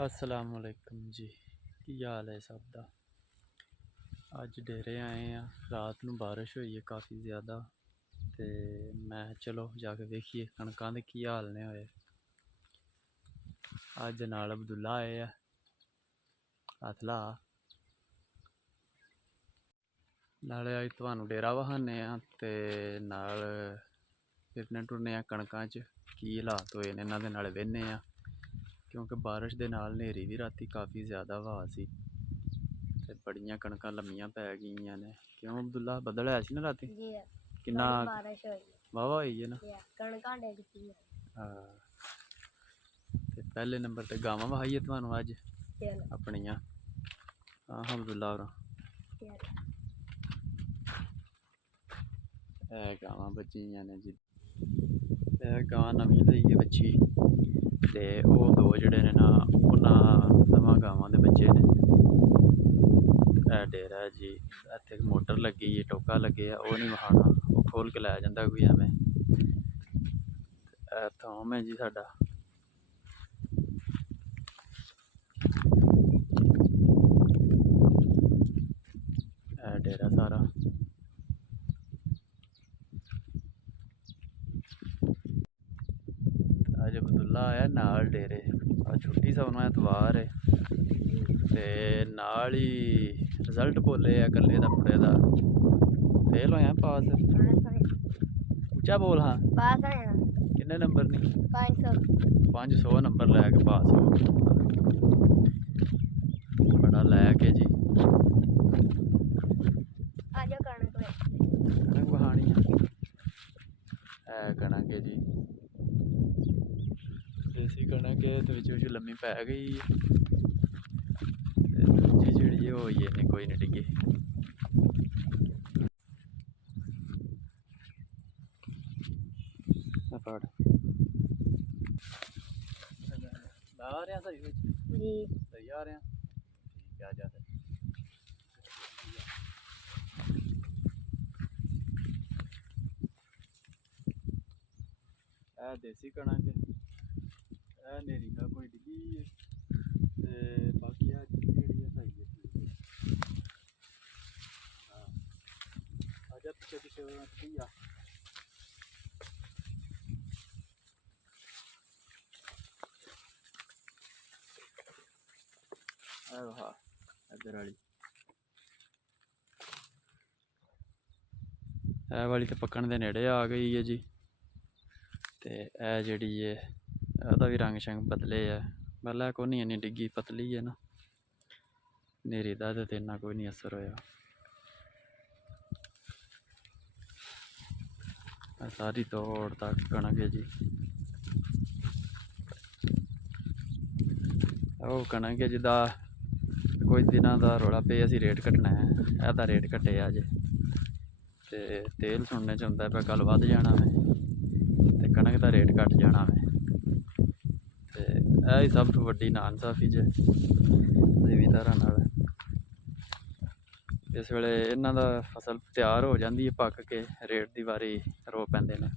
अस्सलाम वालेकुम जी। की हाल है सब दा। अज डेरे आए हैं, रात नू बारिश हुई है काफ़ी ज़्यादा। तो मैं चलो जाके वेखिए कणकां दे की हाल ने होए। अज नाल अब्दुल्ला आए है, हथ ला नाले अज तुहानू डेरा वहाने ते नाल फिरने टुरने कणकां च की हालात होए ने इन्हां दे नाल वेहने आ, क्योंकि बारिश दे नाल नेरी भी राती काफ़ी ज़्यादा हवा सी ते बड़ियां कणकां लम्मियां पै गईयां ने। क्यों अब्दुल्ला बदल है सी ना राती? किन्ना बारिश हुई वाहवा होई है ना। कणकां डिग पईयां। हाँ, ते पहले नंबर ते गावां वहाइए तुहानू अज अपनियां। हाँ अब्दुल्ला होरां गावां बच्चियां ने जी। गां नवीं लई है बच्ची ते ओह दो जेहड़े ने ना उन्हां दवां गावां दे बच्चे ने। डेरा है जी, इत्थे मोटर लगी है, टोका लगे है, वो नहीं वहाना, वो खोल के लै जांदा कोई एवें। थोम है जी साडा। डेरा सारा अज अब्दुल्ला आया नाल डेरे। अज छुट्टी सगों एतवार है ते नाल ही रिजल्ट बोले आ कल्ले दा मुड़े दा। फेल होया पास? उच्चा बोल। हाँ पास होया। किन्ने नंबर नहीं? 500 500 नंबर लैके पास हो। बड़ा लैके जी। आजा कणक कणक बहानी है कणक है जी, देसी कणक है तो विच लम्मी पै गई। दूजी जिहड़ी है होई है कोई नहीं डिगी। फड़ आ रहे हैं सही जी, सही आ रहे हैं। ठीक है आ जाते। देसी कणक है, नेरी का कोई डिगी है ते बाकी जी है सही है। हाँ आजा पिछे पिछे भैया। हाँ इधर वाली तो पकन दे नेड़े आ गई है जी। ते जिहड़ी है ओहदा भी रंग शंग बदले है, मतलब कोई नहीं इन्नी डिग्गी पतली है ना। नेरी दा ते इन्ना कोई नहीं असर होया। सारी तोड़ तक कणक है जी। ओह कणक है जिदा कुछ दिनों का रौला पे असी रेट घटना है, एदा रेट घटे अज ते तेल सुनने च आंदा पे कल वध जाना है ते कणक का रेट घट जाना है। ते यही सब तो वड्डी नाइंसाफी ज जिमीदारां नाल। इस वेले इन्हां दा फसल तैयार हो जाती है पक के, रेट की वारी रो पैंदे ने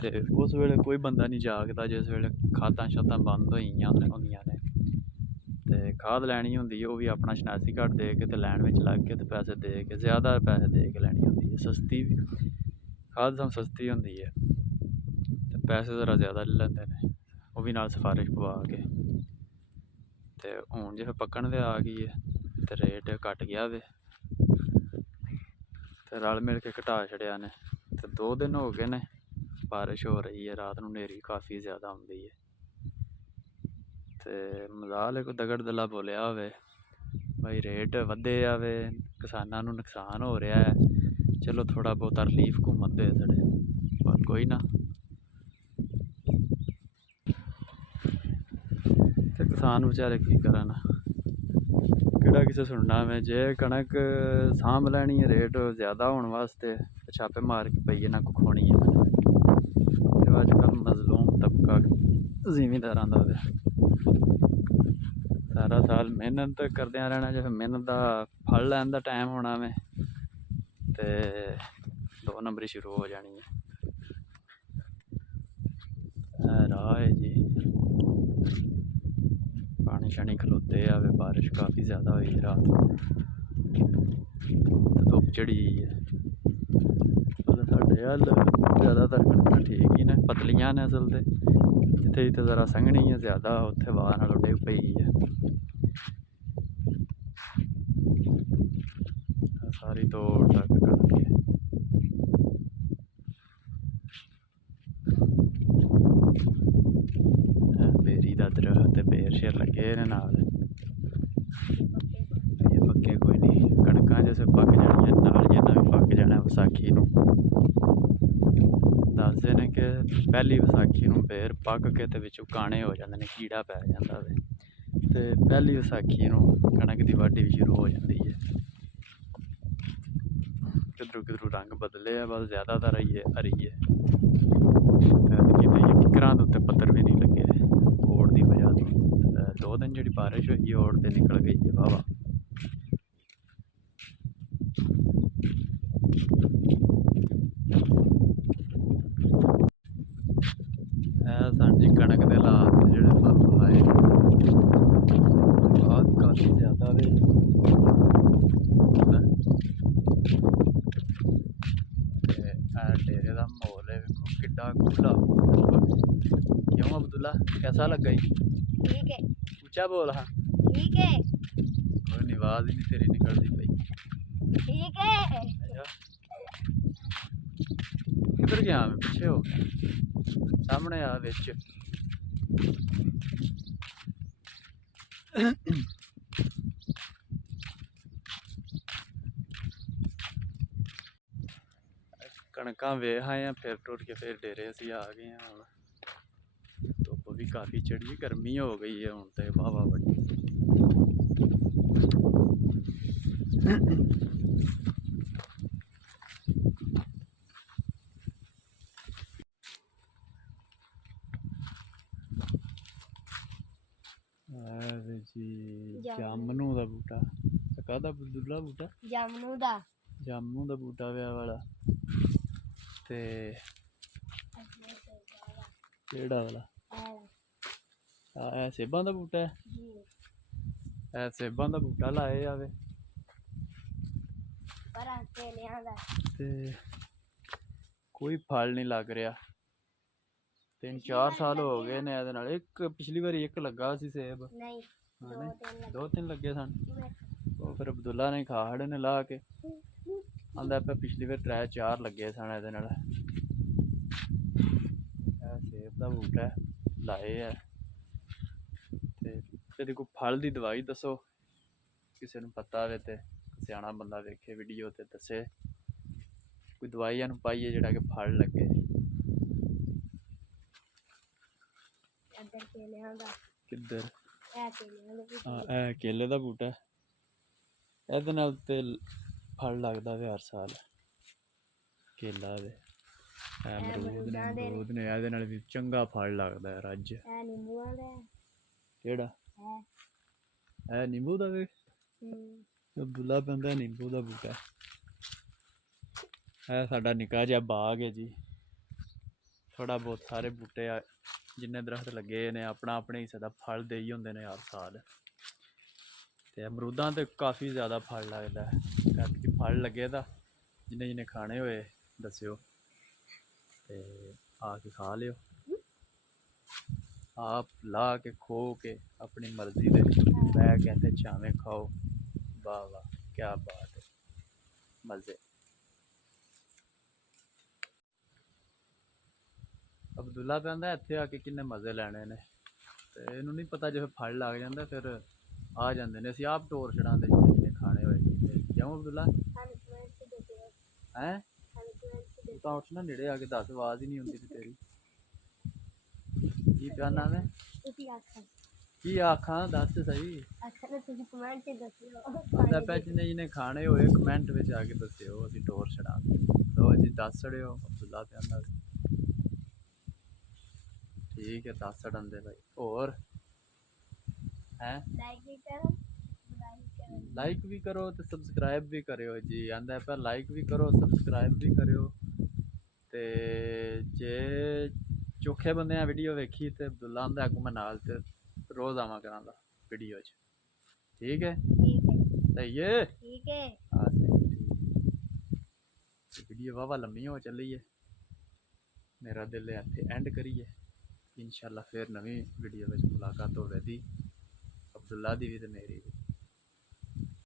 ते उस वेले कोई बंदा नहीं जागदा जिस वेले खादां शादां बंद होंदियां ने ते खाद लैनी होंदी है, वो भी अपना 86 घट दे के ते लैन में लग के ते पैसे दे के, ज़्यादा पैसे दे के लैनी होंदी है। सस्ती खाद सब सस्ती होंदी है ते पैसे ज़रा ज़्यादा ले लैंदे ने, वो भी नाल सिफारिश पवा के। ते हुण जो पक्कण ते आ गई है ते रेट घट गया वे ते रल मिल के घटा छड़िया ने। ते 2 दिन हो गए ने बारिश हो रही है, रात नू नेरी काफ़ी ज़्यादा आउंदी है ते मजाल है कोई दगड़ दला बोलिया होवे भाई रेट वधे आवे, किसानां नू नुकसान हो रहा है, चलो थोड़ा बहुत रिलीफ घूमन दे छड़े, पर कोई ना। ते किसान बेचारे की करन, केड़ा किसे सुनना में। जे कणक सांभ लैनी है रेट ज़्यादा होने वास्ते छापे मार के पई ना को खोनी है। अजकल मजलूम तबका जिमीदारां दा सारा साल मेहनत करदे रहना, जो मेहनत का फल लैन का टाइम होना में ते 2 नंबरी शुरू हो जानी है। राह है जी, शनी खलोते आ वे बारिश काफ़ी ज़्यादा हुई रात ते धुप्प चढ़ी गई है पर साढ़े हल ज़्यादातर कणकां ठीक ही ने पतलियां ने असल ते जिथे जिथे ज़रा संघनी है ज़्यादा उत्थे वाह नालों डिग पई है सारी तोड़ तक कणक है बेरी दा दरख्त ते बेर शेर लगे ने नाल ये पक्के कोई नहीं कणकां जैसे पक जानियां नालियां ना भी पक जाना विसाखी नूं दसदे ने कि पहली विसाखी नूं बेर पक के ते विचों काणे हो जांदे ने कीड़ा पै जांदा वे ते पहली विसाखी नूं कणक दी वाढी भी शुरू हो जांदी है किधरों किधरों रंग बदले है बस ज़्यादातर हरी है किकरां दे उत्ते पत्तर भी नहीं लगे ओड़ दी वजह तो 2 दिन जी बारिश हुई ओड़ ते निकल गई है वाह सन जी कणक के हालात जोड़े फसल लाए काफ़ी ज़्यादा वे डेरे का माहौल है वेखो किड्डा खुला क्यों अब्दुल्ला कैसा लगा जी ठीक है ऊंचा बोल हाँ ठीक है कोई आवाज़ ही नहीं तेरी निकलती पई ठीक है अच्छा किधर गया मैं पीछे हो गया सामने आ विच कणकां वेख आए हैं फिर टुर के फिर डेरे असीं आ गए हैं हुण धुप्प भी काफ़ी चढ़ी गर्मी हो गई है हुण ते वाह बड़ी जी जामनू का बूटा कहदा अब्दुल्ला बूटा जामनू दा जामनू का बूटा व्याह वाला ते केड़ा वाला सेबां का बूटा है सेबां का बूटा लाए आवे ते कोई फल नहीं लग रहा 3-4 साल हो गए ने ਇਹਦੇ ਨਾਲ एक पिछली बारी एक लगा सी सेब नहीं दो तीन लगे सन ਉਹ ਫਿਰ ਅਬਦੁੱਲਾ ਨੇ ਖਾੜ ਨੇ ਲਾ ਕੇ ਆਂਦਾ ਪਿਆ ਪਿਛਲੀ ਵਾਰ 3-4 ਲੱਗੇ ਸਨ ਇਹਦੇ ਨਾਲ ਇਹ ਸੇਬ ਦਾ ਬੂਟਾ ਲਾਏ ਆ ਤੇ ਇਹਦੀ ਕੋਈ ਫਲ ਦੀ ਦਵਾਈ ਦੱਸੋ ਕਿਸੇ ਨੂੰ ਪਤਾ ਹੋਵੇ ਤੇ ਸਿਆਣਾ ਬੰਦਾ ਵੇਖੇ ਵੀਡੀਓ ਤੇ ਦੱਸੇ ਕੋਈ ਦਵਾਈਆਂ ਨੂੰ ਪਾਈਏ ਜਿਹੜਾ ਕਿ ਫਲ ਲੱਗੇ ਕਿੱਧਰ ਇਹ ਕੇਲੇ ਦਾ ਬੂਟਾ ਇਹਦੇ ਨਾਲ ਤੇ ਫਲ ਲੱਗਦਾ ਵੇ ਹਰ ਸਾਲ ਕੇਲਾ ਵੇ ਅਮਰੂਦ ਨੇ ਇਹਦੇ ਨਾਲ ਵੀ ਚੰਗਾ ਫਲ ਲੱਗਦਾ ਹੈ ਰੱਜ ਕਿਹੜਾ ਇਹ ਨਿੰਬੂ ਦਾ ਵੇ ਅਬਦੁੱਲਾ ਪੈਂਦਾ ਨਿੰਬੂ ਦਾ ਬੂਟਾ ਇਹ ਸਾਡਾ ਨਿੱਕਾ ਜਿਹਾ ਬਾਗ ਹੈ ਜੀ ਥੋੜਾ ਬਹੁਤ ਸਾਰੇ ਬੂਟੇ ਆ जिन्ने दरख्त लगे ने अपना अपने हिस्से का फल दे ही होंगे ने हर साल ते अमरूदां ते काफ़ी ज़्यादा फल लगता है क्योंकि फल लगे दा जिन्ने जिन्ने खाने होए दस्सिओ ते आके खा लियो आप ला के खो के अपनी मर्जी दे लै के ते छावें खाओ वाह वाह क्या बात है मज़े अब्दुल्ला कहता इत्थे आके किन्ने मज़े लैने ने ते इन्हूं नहीं पता जो फल लग जाता फिर आ जाते हैं असीं आप टोर छड़ाते जिन्हें खाने होए क्यों अब्दुल्ला हैं तो उठना नेड़े आके दस आवाज़ ही नहीं होंदी तेरी की प्याना में की आखा दस सही जिन्हें जिन्हें खाने होए कमेंट में आके दस्सिओ असीं टोर छड़ाते तो जी दस छड़ियो अब्दुल्ला कहता ठीक है 10 छड़न दे भाई और हैं लाइक भी करो तो सब्सक्राइब भी करो जी आंदा है पर लाइक भी करो सब्सक्राइब भी करो ते जे चोखे बंदे वीडियो वेखी तो अब्दुल्ला आंदा अगू मैं नाल ते रोज़ आवा करांगा वीडियो च। ठीक है, ठीक है सही है। ठीक है। हाँ सही ठीक। वीडियो वावा लम्मी हो चली है, मेरा दिल है इत्थे एंड करिए। इंशाल्लाह फिर नवी वीडियो में मुलाकात होगी दी, अब्दुल्ला दी भी ते मेरी भी।